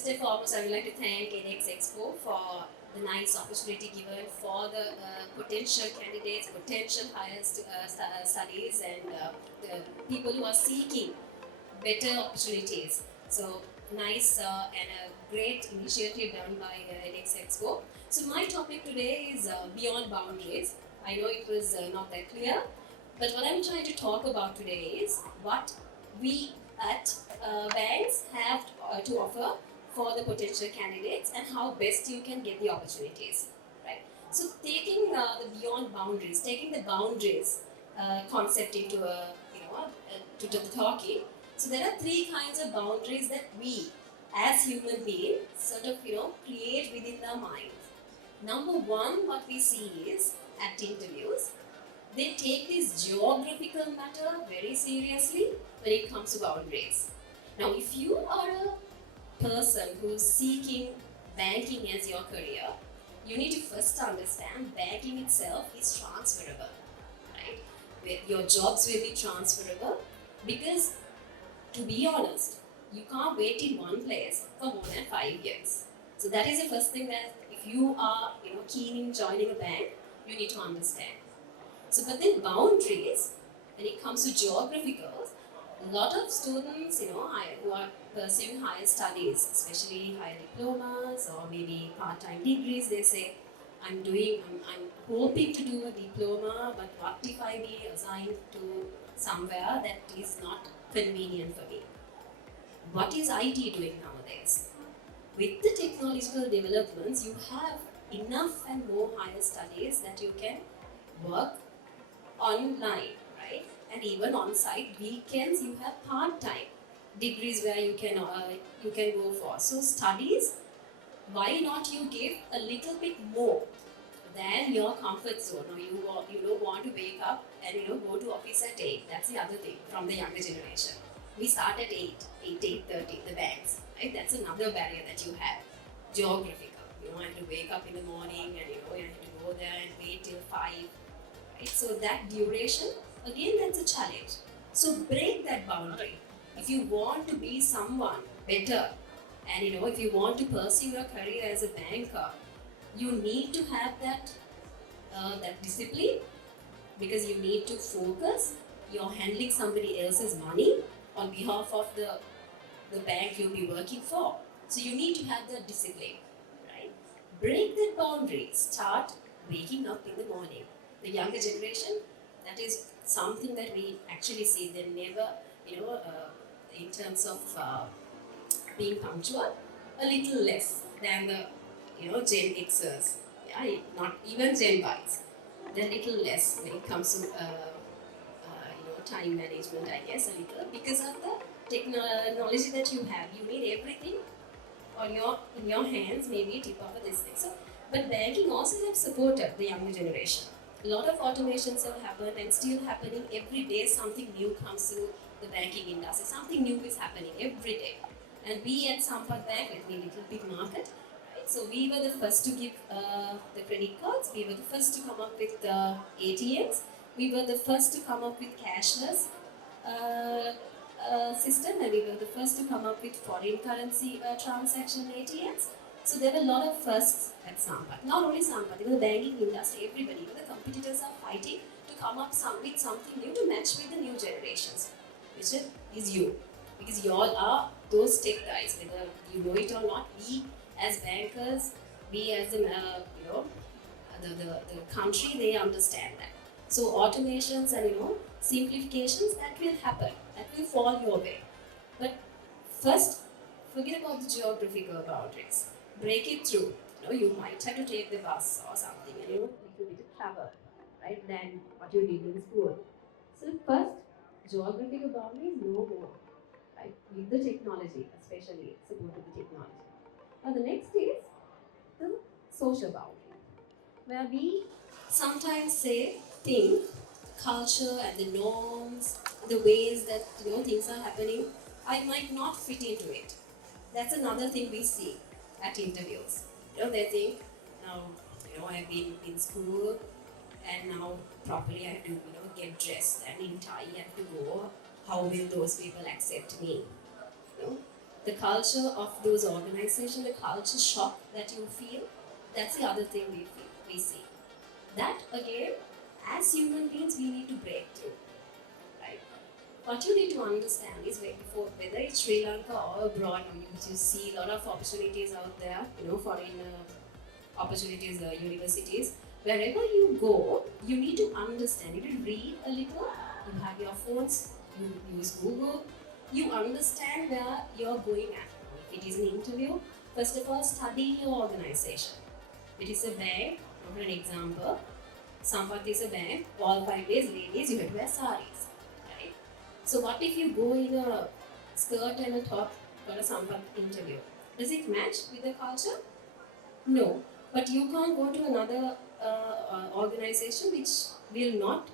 First and foremost, I would like to thank edX Expo for the nice opportunity given for the potential candidates, potential higher studies, and the people who are seeking better opportunities. So nice and a great initiative done by edX Expo. So my topic today is beyond boundaries. I know it was not that clear, but what I'm trying to talk about today is what we at banks have to offer for the potential candidates and how best you can get the opportunities, right? So taking the beyond boundaries, taking the boundaries concept into a to the talking. So there are three kinds of boundaries that we, as human beings, sort of create within our minds. Number one, what we see is at interviews, they take this geographical matter very seriously when it comes to boundaries. Now, if you are a person who's seeking banking as your career, you need to first understand banking itself is transferable, right? Your jobs will be transferable because, to be honest, you can't wait in one place for more than 5 years. So that is the first thing that if you are keen in joining a bank, you need to understand. So, but then boundaries, when it comes to geographical, a lot of students, who are pursuing higher studies, especially higher diplomas or maybe part-time degrees, they say, I'm hoping to do a diploma, but what if I be assigned to somewhere that is not convenient for me? What is IT doing nowadays? With the technological developments, you have enough and more higher studies that you can work online, right? And even on site weekends, you have part-time degrees where you can go for. So studies, why not you give a little bit more than your comfort zone? Or you don't want to wake up and go to office at 8. That's the other thing from the younger generation. We start at 8:30, the banks, right? That's another barrier that you have, geographical. I have to wake up in the morning and I have to go there and wait till 5. Right? So that duration, again, that's a challenge. So break that boundary. If you want to be someone better, and if you want to pursue your career as a banker, you need to have that discipline, because you need to focus. You're handling somebody else's money on behalf of the bank you'll be working for. So you need to have that discipline, right? Break that boundary. Start waking up in the morning. The younger generation, that is something that we actually see. They never, in terms of being punctual, a little less than the, Gen Xers. Yeah, not even Gen Ys. They're a little less when it comes to, time management, I guess, a little, because of the technology that you have. You need everything in your hands, maybe tip of this thing. So, but banking also have supported the younger generation. A lot of automations have happened and still happening every day. Something new comes to the banking industry. Something new is happening every day. And we at Sampat Bank, let me little big market, right? So we were the first to give the credit cards. We were the first to come up with the ATMs. We were the first to come up with cashless system, and we were the first to come up with foreign currency transaction ATMs. So there were a lot of firsts at Sampat. Not only Sampat, even the banking industry, everybody, even the competitors are fighting to come up with something new to match with the new generations, which is you. Because you all are those tech guys, whether you know it or not. We as bankers, we as the country, they understand that. So automations and simplifications, that will happen, that will fall your way. But first, forget about the geographical boundaries. Break it through. You might have to take the bus or something, and little bit of travel, right? Than what you did in school. So first, geographical boundaries, no more, right? With the technology, especially support with the technology. Now the next is the social boundary, where we sometimes think the culture and the norms, the ways that things are happening, I might not fit into it. That's another thing we see at interviews. They think, now I've been in school and now properly I have to get dressed and in tie I have to go. How will those people accept me? the culture of those organizations, the culture shock that you feel, that's the other thing we see. That again, as human beings, we need to break through, right? What you need to understand is whether it's Sri Lanka or abroad, you see a lot of opportunities out there, foreign opportunities, universities. Wherever you go, you need to understand, you need to read a little, you have your phones, you use Google, you understand where you're going at. If it is an interview, first of all, study your organization. It is a bank, for an example, Sampath is a bank, all 5 days, ladies, you have to wear saris, right? So what if you go in a skirt and a top for a Sampath interview? Does it match with the culture? No, but you can't go to another organization which will not,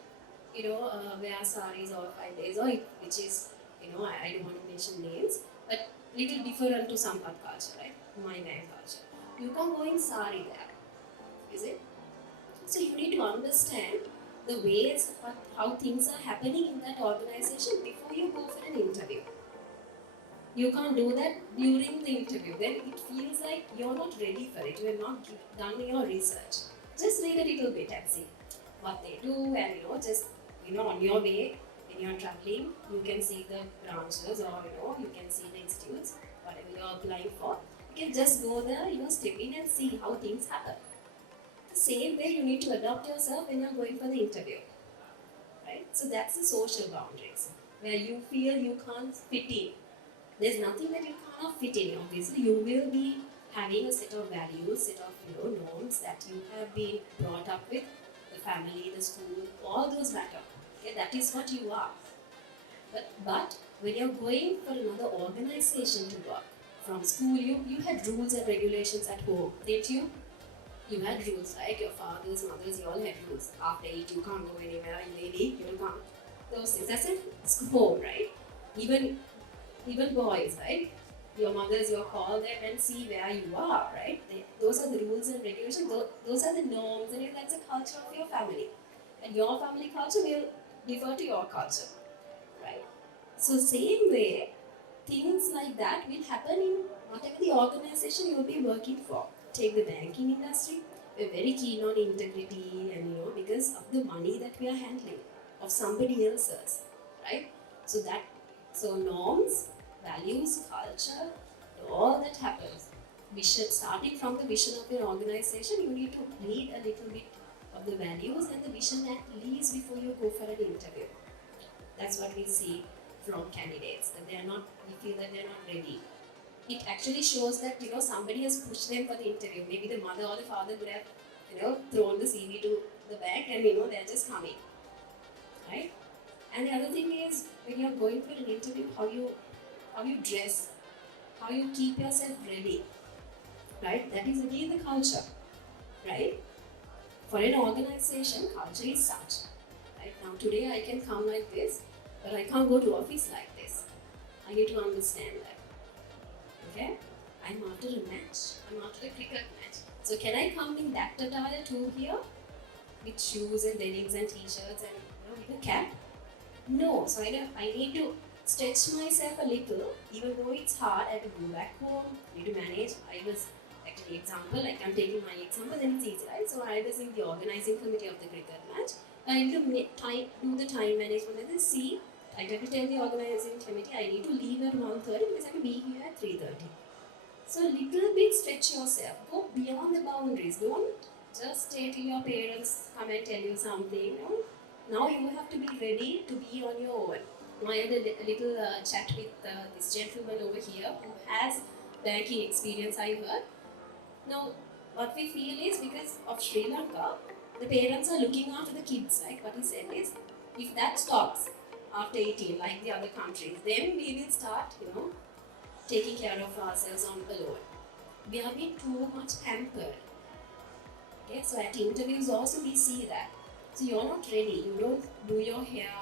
wear saris all 5 days, or which is, I don't want to mention names, but little different to Sampath culture, right? My bank culture. You can't go in sari there, is it? So you need to understand the ways how things are happening in that organization before you go for an interview. You can't do that during the interview. Then it feels like you're not ready for it. You have not done your research. Just read a little bit and see what they do, and just on your way when you're traveling, you can see the branches, or you can see the institutes, whatever you're applying for. You can just go there, step in and see how things happen. The same way you need to adopt yourself when you're going for the interview, right? So that's the social boundaries where you feel you can't fit in. There's nothing that you cannot fit in. Obviously, you will be having a set of values, set of norms that you have been brought up with, the family, the school, all those matter. Okay, that is what you are. But when you're going for another organization to work, from school you had rules and regulations at home, didn't you? You had rules, right? Your fathers, mothers, you all had rules. After 8, you can't go anywhere, lady, you can't. Those things. That's at home, right? Even boys, right? Your mothers, you call them and see where you are, right? Those are the rules and regulations. Those are the norms, and that's the culture of your family. And your family culture will differ to your culture, right? So same way, things like that will happen in whatever the organization you'll be working for. Take the banking industry. We're very keen on integrity, and because of the money that we are handling of somebody else's, right? So norms, values, culture, all that happens. Vision, starting from the vision of your organization, you need to read a little bit of the values and the vision at least before you go for an interview. That's what we see from candidates, that they are not, we feel that they are not ready. It actually shows that somebody has pushed them for the interview. Maybe the mother or the father would have thrown the CV to the back, and they're just coming, right? And the other thing is, when you're going for an interview, how you dress, how you keep yourself ready, right? That is again the culture, right? For an organization, culture is such. Right now, today I can come like this, but I can't go to office like this. I need to understand that. Okay? I'm after a match. I'm after a cricket match. So can I come in that attire too here? With shoes and denims and t-shirts and with a cap? No. So I need to stretch myself a little, even though it's hard. I have to go back home, I need to manage. I was actually I'm taking my example, then it's easy, right? So I was in the organizing committee of the cricket match. I need to do the time management and then see. I have to tell the organizing committee I need to leave at 1:30 because I have to be here at 3:30. So a little bit stretch yourself. Go beyond the boundaries. Don't just stay till your parents come and tell you something. Now you have to be ready to be on your own. Now I had a little chat with this gentleman over here who has banking experience, I heard. Now, what we feel is because of Sri Lanka, the parents are looking after the kids, right? What he said is, if that stops after 18, like the other countries, then we will start, taking care of ourselves on alone. We are being too much pampered. Okay, so at interviews also we see that. So you're not ready, you don't do your hair,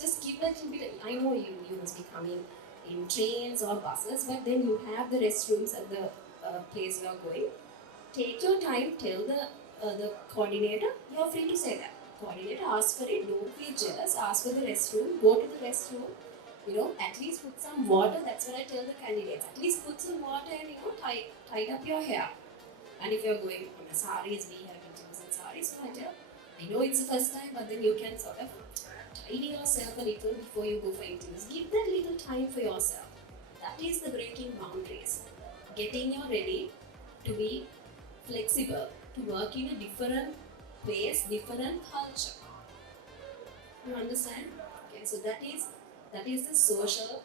just give a little bit. I know you must be coming in trains or buses, but then you have the restrooms at the place you are going. Take your time, tell the coordinator, you are free to say that. Coordinator, ask for it, don't feel jealous, ask for the restroom, go to the restroom, At least put some water. That's what I tell the candidates. At least put some water and tie up your hair. And if you're going on a saris, we have interviews in saris. So I know it's the first time, but then you can sort of tidy yourself a little before you go for interviews. Give that little time for yourself. That is the breaking boundaries. Getting you ready to be flexible, to work in a different place, different culture. You understand? Okay, so that is the social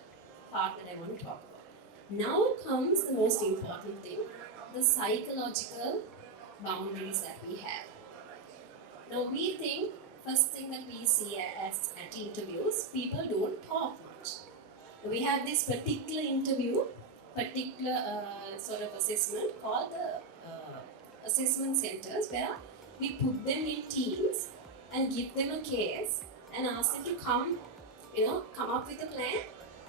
part that I want to talk about. Now comes the most important thing, the psychological boundaries that we have. Now we think, first thing that we see at interviews, people don't talk much. We have this particular interview, particular sort of assessment called the assessment centers, where we put them in teams and give them a case and ask them to come up with a plan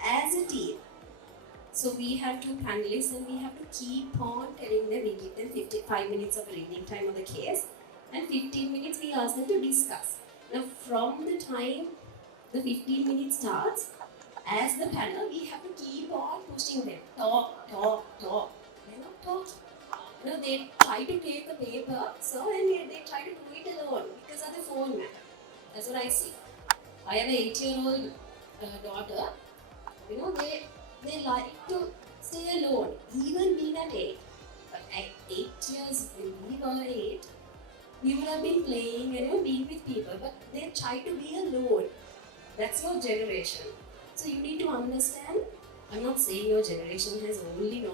as a team. So we have two panelists and we have to keep on telling them, we give them 55 minutes of reading time of the case and 15 minutes we ask them to discuss. Now from the time the 15 minutes starts, as the panel, we have to keep on pushing them. Talk. They're not talking. They try to take a paper, and they try to do it alone because of the phone matter. That's what I see. I have an 8-year-old daughter. They like to stay alone, even being at 8. But at 8 years, when we were 8, we would have been playing and being with people. But they try to be alone. That's your generation. So you need to understand. I'm not saying your generation has only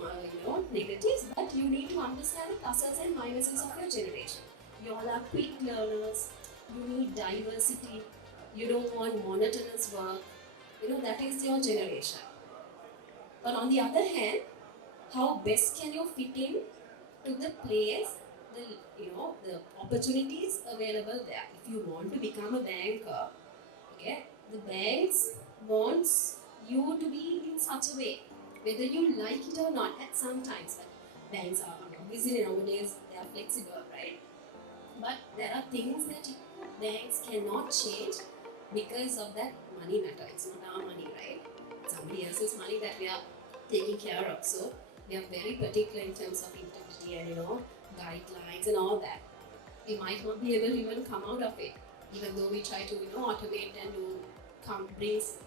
negatives, but you need to understand the pluses and minuses of your generation. You all are quick learners. You need diversity. You don't want monotonous work. That is your generation. But on the other hand, how best can you fit in to the place, the opportunities available there? If you want to become a banker, okay, the banks wants you to be in such a way, whether you like it or not. At some times, banks are obviously nowadays they are flexible, right? But there are things that banks cannot change because of that money matter. It's not our money, right? Somebody else's money that we are taking care of. So we are very particular in terms of integrity and guidelines and all that. We might not be able to even come out of it, even though we try to automate and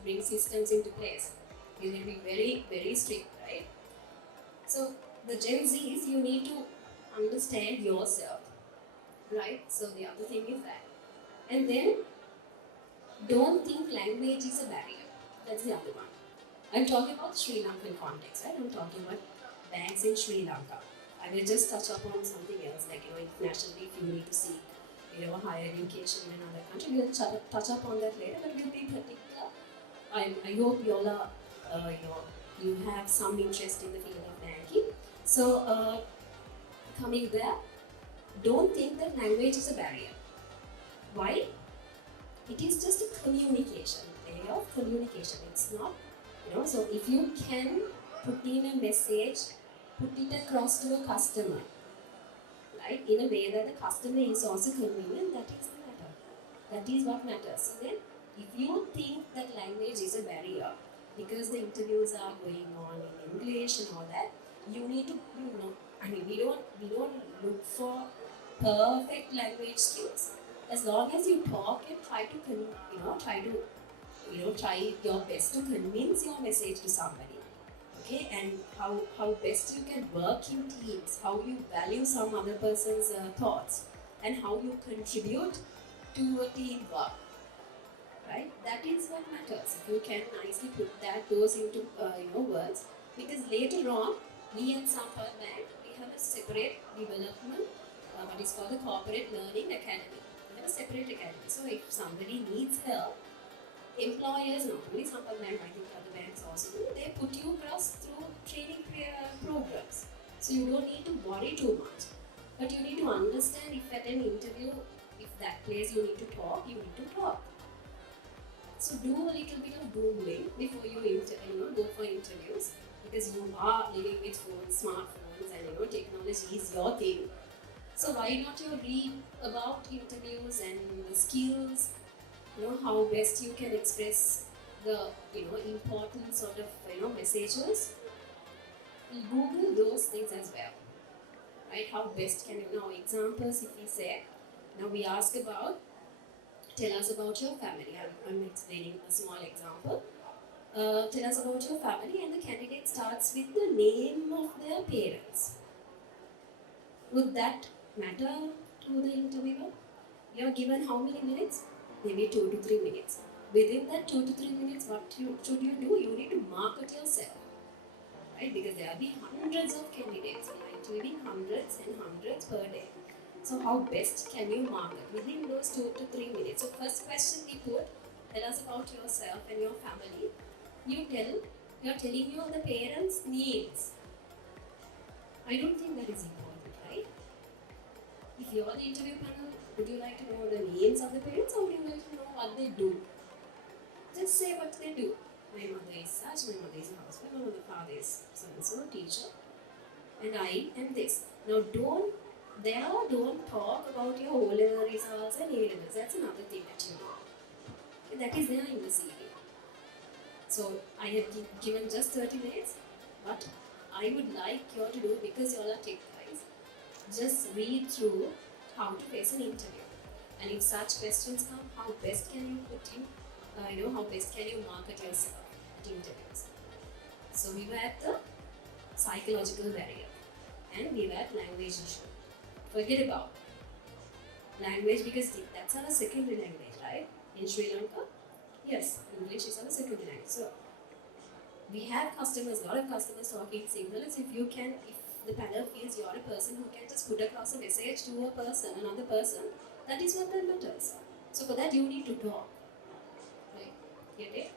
bring systems into place. You will be very, very strict, right? So the Gen Zs, you need to understand yourself, right? So the other thing is that. And then don't think language is a barrier. That's the other one. I'm talking about Sri Lankan context, right? I'm talking about banks in Sri Lanka. I will just touch upon something else, like internationally, if you need to seek higher education in another country, we'll touch upon that later. But we'll be particular. I hope you all are, you have some interest in the field of banking. So coming there, don't think that language is a barrier. Why? It is just a communication, way of communication. It's not, so if you can put in a message, put it across to a customer, right, in a way that the customer is also convenient, that is the matter. That is what matters. So then, if you think that language is a barrier, because the interviews are going on in English and all that, you need to, we don't look for perfect language skills. As long as you talk and try your best to convince your message to somebody, okay, and how best you can work in teams, how you value some other person's thoughts, and how you contribute to a teamwork, right? That is what matters. If you can nicely put those into words, because later on, we at Sampath Bank, we have a separate development, what is called the Corporate Learning Academy. We have a separate academy. So if somebody needs help, employers, not only Sampath Bank, I think other banks also do, they put you across through training programs. So you don't need to worry too much. But you need to understand if at an interview, if that place you need to talk, you need to talk. So do a little bit of Googling before you go for interviews, because you are living with phones, smartphones, and technology is your thing. So why not you read about interviews and the skills, how best you can express the important sort of messages, Google those things as well, right? How best can you know examples? If we say, now we ask about, tell us about your family. I'm explaining a small example. Tell us about your family, and the candidate starts with the name of their parents. Would that matter to the interviewer? You're given how many minutes? Maybe 2 to 3 minutes. Within that 2 to 3 minutes, what should you do? You need to market yourself, right? Because there will be hundreds of candidates. We are interviewing hundreds and hundreds per day. So how best can you market within those 2 to 3 minutes? So first question we put, tell us about yourself and your family. You're telling your the parents' names. I don't think that is important, right? If you're the interview panel, would you like to know the names of the parents, or would you like to know what they do? Just say what they do. My mother is such, my mother is a housewife, my father is so-and-so, teacher, and I am this. Now don't talk about your O-level results and A-levels. That's another thing that you know. Okay, that is there in the CV. So I have given just 30 minutes, but I would like you all to do, because you all are tech guys, just read through how to face an interview. And if such questions come, how best can you put in, how best can you market yourself at interviews. So we were at the psychological barrier, and we were at language issue. Forget about language, because that's our secondary language, right? In Sri Lanka, yes, English is our secondary language. So we have customers, a lot of customers talking Sinhalese. If the panel feels you're a person who can just put across a message to another person, that is what that matters. So for that you need to talk, right? Get it?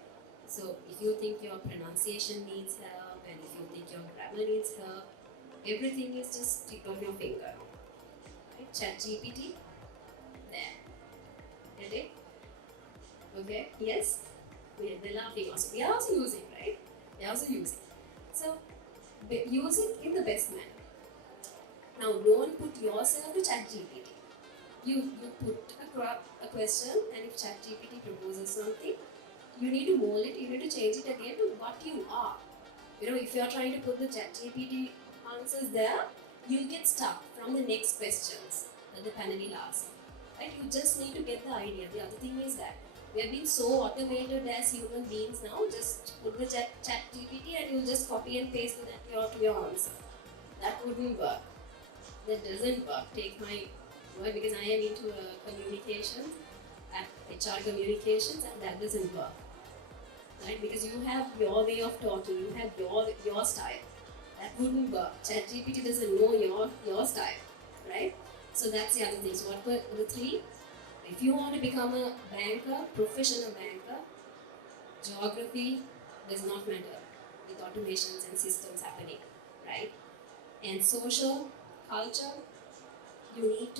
So if you think your pronunciation needs help, and if you think your grammar needs help, everything is just tip of your finger. Right? ChatGPT, there. Get it? Okay? Yes? They're laughing also. We are also using, right? They're also using. So use it in the best manner. Now don't put yourself to ChatGPT. You put a question, and if ChatGPT proposes something, you need to mold it, you need to change it again to what you are. If you are trying to put the ChatGPT answers there, you'll get stuck from the next questions that the panel will ask. Right? You just need to get the idea. The other thing is that we are being so automated as human beings now. Just put the ChatGPT and you'll just copy and paste that to your answer. That wouldn't work. That doesn't work. Take my word, because I am into communications, HR communications, and that doesn't work. Right? Because you have your way of talking, you have your style. That wouldn't work. ChatGPT doesn't know your style, right? So that's the other thing. So what were the three? If you want to become a banker, professional banker, geography does not matter with automations and systems happening, right? And social culture, you need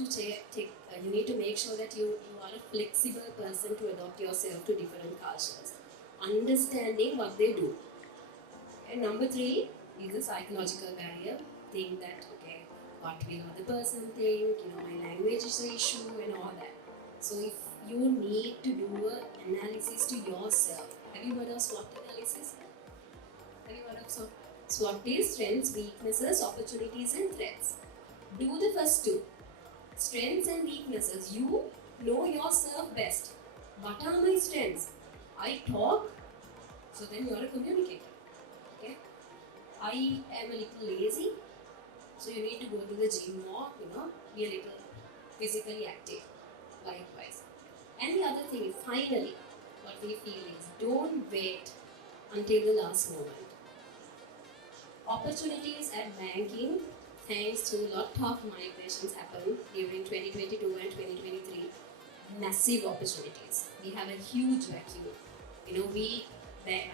to make sure that you are a flexible person to adopt yourself to different cultures, understanding what they do. And number three is the psychological barrier. Think that, okay, what will other person think, my language is an issue and all that. So if you need to do an analysis to yourself, have you heard of SWOT analysis? Have you heard of SWOT? SWOT is strengths, weaknesses, opportunities and threats. Do the first two. Strengths and weaknesses. You know yourself best. What are my strengths? I talk, so then you are a communicator. Okay? I am a little lazy, so you need to go to the gym more, be a little physically active. Likewise. And the other thing is, finally, what we feel is, don't wait until the last moment. Opportunities at banking, thanks to a lot of migrations happened during 2022 and 2023, massive opportunities. We have a huge vacuum.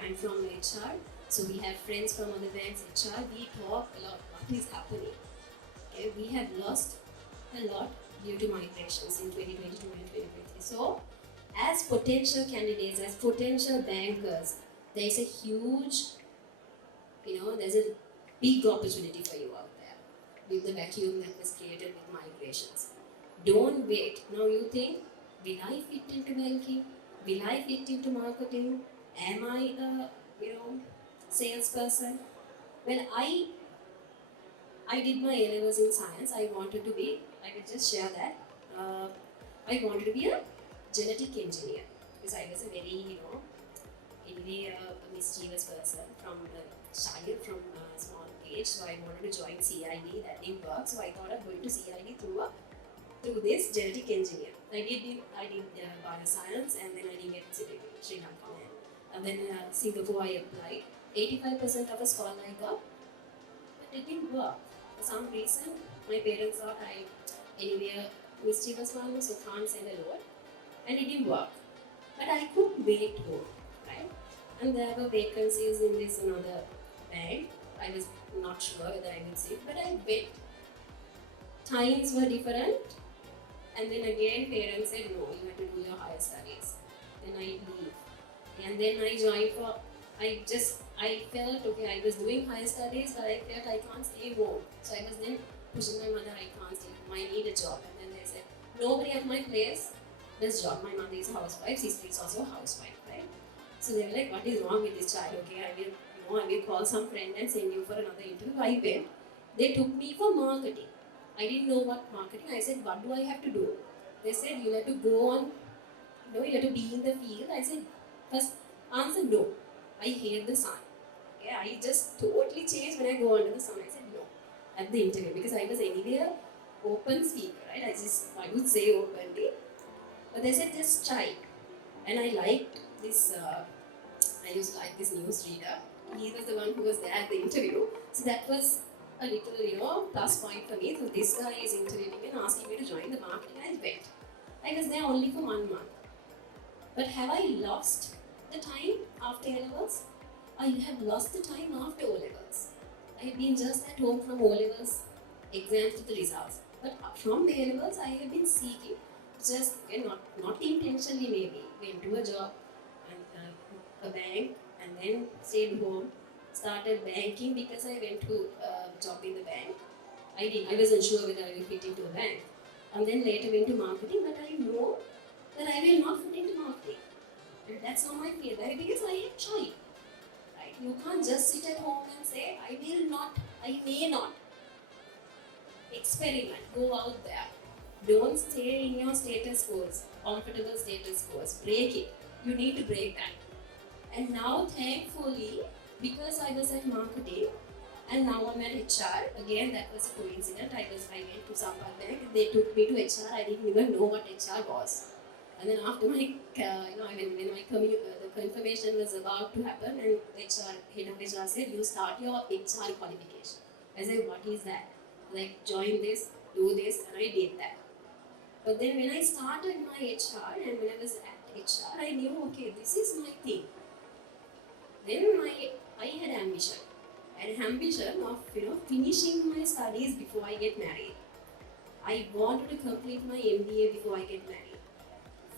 I'm from HR, so we have friends from other banks, HR, we talk a lot what is happening. Okay? We have lost a lot due to migrations in 2022 and 2023. So, as potential candidates, as potential bankers, there is a huge, there's a big opportunity for you out there with the vacuum that was created with migrations. Don't wait. Now you think, will I fit into banking? Will I fit into marketing? Am I a salesperson? Well, I did my A levels in science. I wanted to be. I will just share that. Uh, I wanted to be a genetic engineer because I was a very anyway a mischievous person from the child from a small age. So I wanted to join CID. That didn't work. So I thought of going to CID through this genetic engineer. I did bioscience, and then I did get Sri Lanka, and then Singapore I applied. 85% of a scholar I got, but it didn't work. For some reason, my parents thought I anyway mischievous one, so can't send a lot, and it didn't work. But I could wait home, right? And there were vacancies in this another bank. I was not sure whether I would sit, but I went. Times were different, and then again parents said no, you have to do your higher studies. Then I leave, and then I joined for. I felt okay. I was doing higher studies, but I felt I can't stay home. So I was then pushing my mother. I can't stay home. I need a job, and then they said nobody at my place does job. My mother is a housewife. Sister is also a housewife, right? So they were like, what is wrong with this child? Okay, I will call some friend and send you for another interview. I went. They took me for marketing. I didn't know what marketing. I said, what do I have to do? They said, you have to go on, you have to be in the field. I said, first answer no. I hate the sun. Okay, I just totally changed when I go under the sun. I said no at the interview because I was anyway open speaker, right? I would say openly. But they said just try. And I liked this, I used to like this newsreader. He was the one who was there at the interview. So that was a little, plus point for me. So this guy is interviewing and asking me to join the marketing. I went. I was there only for 1 month. But have I lost the time after A levels? I have lost the time after O levels. I have been just at home from O levels, exams to the results. But from A levels, I have been seeking just not intentionally maybe went to a job and a bank and then stayed home. Started banking because I went to a job in the bank. I wasn't sure whether I will fit into a bank. And then later went to marketing, but I know that I will not fit into marketing. And that's not my field, right? Because I have tried. Right? You can't just sit at home and say, I may not. Experiment, go out there. Don't stay in your status quos, comfortable status quos. Break it. You need to break that. And now, thankfully, because I was at marketing and now I'm at HR, again, that was a coincidence. I went to Sampan Bank and they took me to HR. I didn't even know what HR was. And then after my, when my the confirmation was about to happen, and head of HR said, you start your HR qualification. I said, what is that? Like, join this, do this, and I did that. But then when I started my HR and when I was at HR, I knew, okay, this is my thing. Then I had ambition. I had ambition of finishing my studies before I get married. I wanted to complete my MBA before I get married.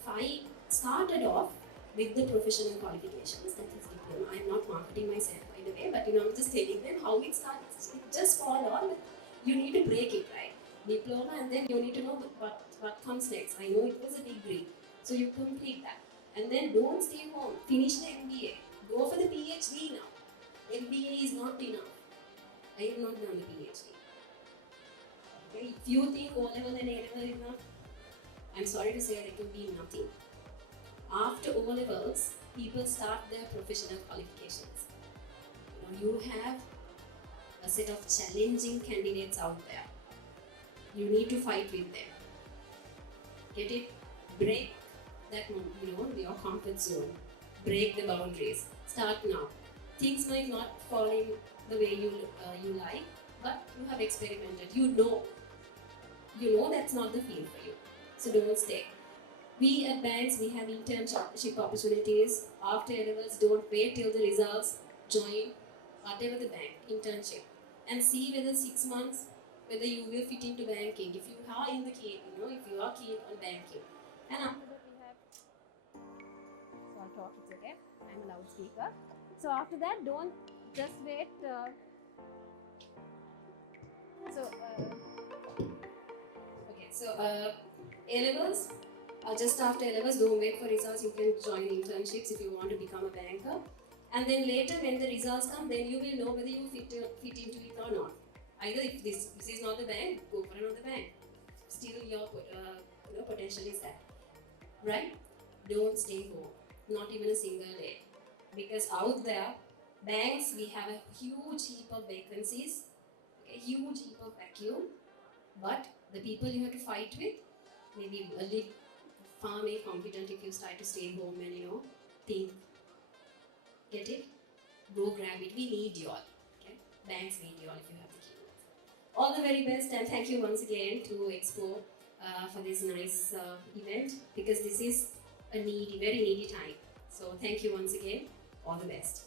I started off with the professional qualifications, that is diploma. I'm not marketing myself by the way, but I'm just telling them how it starts. It just fall on. You need to break it, right? Diploma, and then you need to know what comes next. I know it was a degree, so you complete that, and then don't stay home. Finish the MBA. Go for the PhD now. MBA is not enough. I have not done the PhD. Okay? If you think O level and A level is enough, I'm sorry to say that it will be nothing. After O levels, people start their professional qualifications. You have a set of challenging candidates out there. You need to fight with them. Get it? Break that, your comfort zone. Break the boundaries. Start now. Things might not fall in the way you like, but you have experimented. You know that's not the field for you. So don't stay. We at banks, we have internship opportunities. After A levels, don't wait till the results. Join whatever the bank, internship. And see whether 6 months, whether you will fit into banking. If you are in the key, if you are keen on banking. And after that we have, so I'll talk, it's okay. I'm a loudspeaker. So after that, don't just wait. So A levels, just after A-levels, don't wait for results. You can join internships if you want to become a banker. And then later, when the results come, then you will know whether you fit into it or not. Either if this is not the bank, go for another bank. Still, your potential is there, right? Don't stay home, not even a single day, because out there, banks, we have a huge heap of vacancies, a huge heap of vacuum, but the people you have to fight with may be a little far more competent if you start to stay home and think. Get it? Go grab it. We need you all. Okay? Banks need you all if you have the keywords. All the very best, and thank you once again to Expo for this nice event, because this is a very needy time. So thank you once again. All the best.